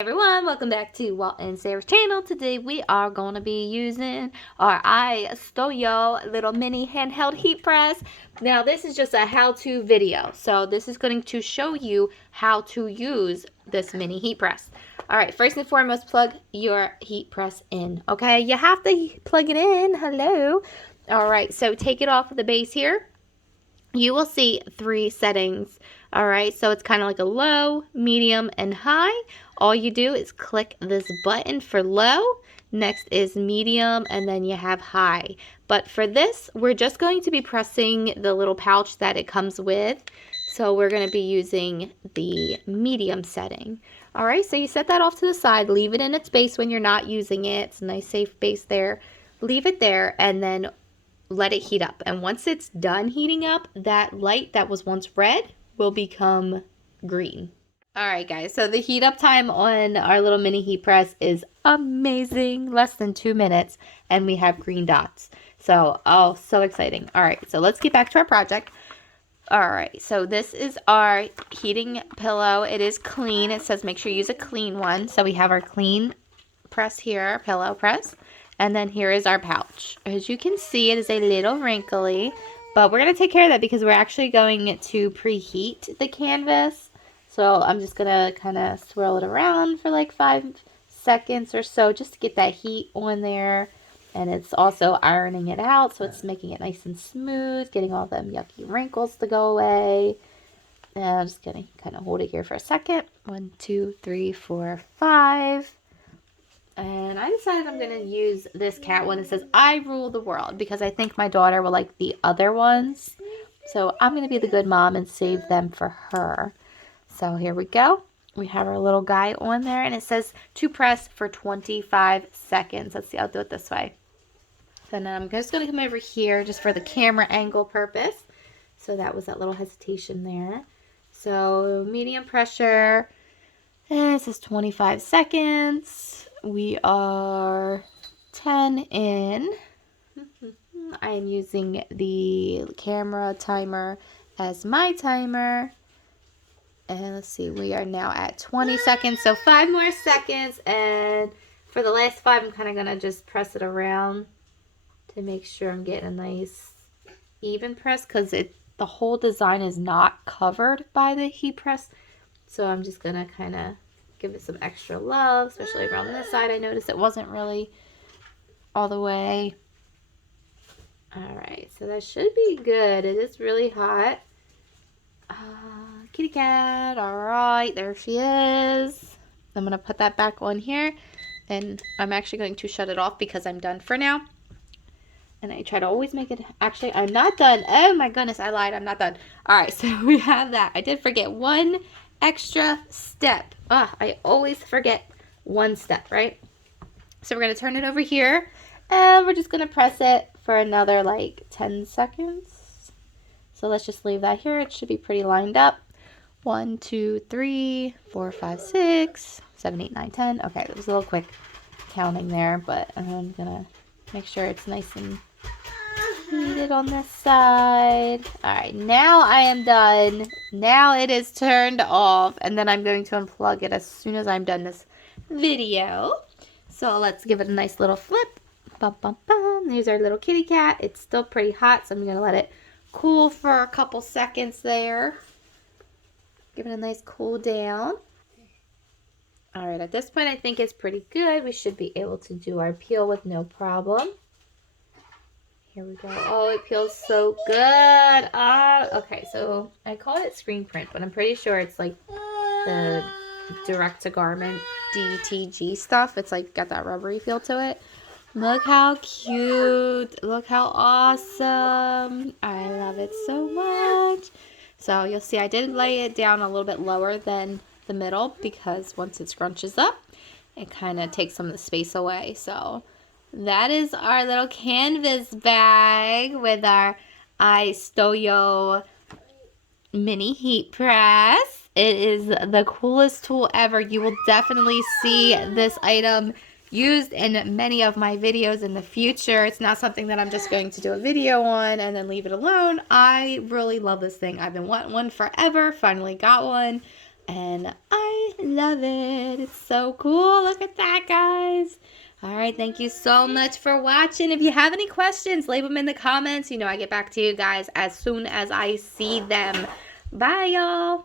Everyone, welcome back to Walt and Sarah's channel. Today we are going to be using our ISTOYO little mini handheld heat press. Now this is just a how-to video, so this is going to show you how to use this mini heat press. Alright, first and foremost, plug your heat press in, okay? You have to plug it in, hello. Alright, so take it off of the base here. You will see 3 settings. Alright, so it's kind of like a low, medium, and high. All you do is click this button for low. Next is medium, and then you have high. But for this, we're just going to be pressing the little pouch that it comes with. So we're going to be using the medium setting. Alright, so you set that off to the side. Leave it in its base when you're not using it. It's a nice safe base there. Leave it there, and then let it heat up. And once it's done heating up, that light that was once red will become green. Alright guys, so the heat up time on our little mini heat press is amazing. Less than 2 minutes and we have green dots. So, oh, so exciting. Alright, so let's get back to our project. Alright, so this is our heating pillow. It is clean. It says make sure you use a clean one. So we have our clean press here, our pillow press. And then here is our pouch. As you can see, it is a little wrinkly. But we're going to take care of that because we're actually going to preheat the canvas. So I'm just going to kind of swirl it around for like 5 seconds or so just to get that heat on there. And it's also ironing it out, so it's making it nice and smooth, getting all them yucky wrinkles to go away. And I'm just going to kind of hold it here for a second. 1, 2, 3, 4, 5. And I decided I'm going to use this cat one. It says, I rule the world, because I think my daughter will like the other ones. So I'm going to be the good mom and save them for her. So here we go. We have our little guy on there, and it says to press for 25 seconds. Let's see, I'll do it this way. Then I'm just going to come over here just for the camera angle purpose. So that was that little hesitation there. So medium pressure, and it says 25 seconds. We are 10 in. I am using the camera timer as my timer. And let's see, we are now at 20 seconds. So 5 more seconds. And for the last 5, I'm kind of going to just press it around to make sure I'm getting a nice even press. Because the whole design is not covered by the heat press. So I'm just going to kind of give it some extra love, especially around this side. I noticed it wasn't really all the way. Alright, so that should be good. It is really hot. Kitty cat, alright, there she is. I'm going to put that back on here, and I'm actually going to shut it off because I'm done for now. And I try to always make it, actually, I'm not done. Oh my goodness, I lied, I'm not done. Alright, so we have that. I did forget one extra step. I always forget one step, right? So we're going to turn it over here, and we're just going to press it for another like 10 seconds. So let's just leave that here. It should be pretty lined up. 1, 2, 3, 4, 5, 6, 7, 8, 9, 10. Okay, it was a little quick counting there, but I'm gonna make sure it's nice and heated on this side. Alright, now I am done. Now it is turned off, and then I'm going to unplug it as soon as I'm done this video. So let's give it a nice little flip. Bum, bum, bum. There's our little kitty cat. It's still pretty hot, so I'm gonna let it cool for a couple seconds there. Give it a nice cool down. Alright, at this point I think it's pretty good. We should be able to do our peel with no problem. Here we go. Oh, it peels so good. Okay, so I call it screen print, but I'm pretty sure it's like the direct to garment DTG stuff. It's like got that rubbery feel to it. Look how cute. Look how awesome. I love it so much. So you'll see I did lay it down a little bit lower than the middle because once it scrunches up, it kind of takes some of the space away. So that is our little canvas bag with our ISTOYO mini heat press. It is the coolest tool ever. You will definitely see this item used in many of my videos in the future. It's not something that I'm just going to do a video on and then leave it alone. I really love this thing. I've been wanting one forever. Finally got one. And I love it. It's so cool. Look at that, guys. All right, thank you so much for watching. If you have any questions, leave them in the comments. You know I get back to you guys as soon as I see them. Bye, y'all.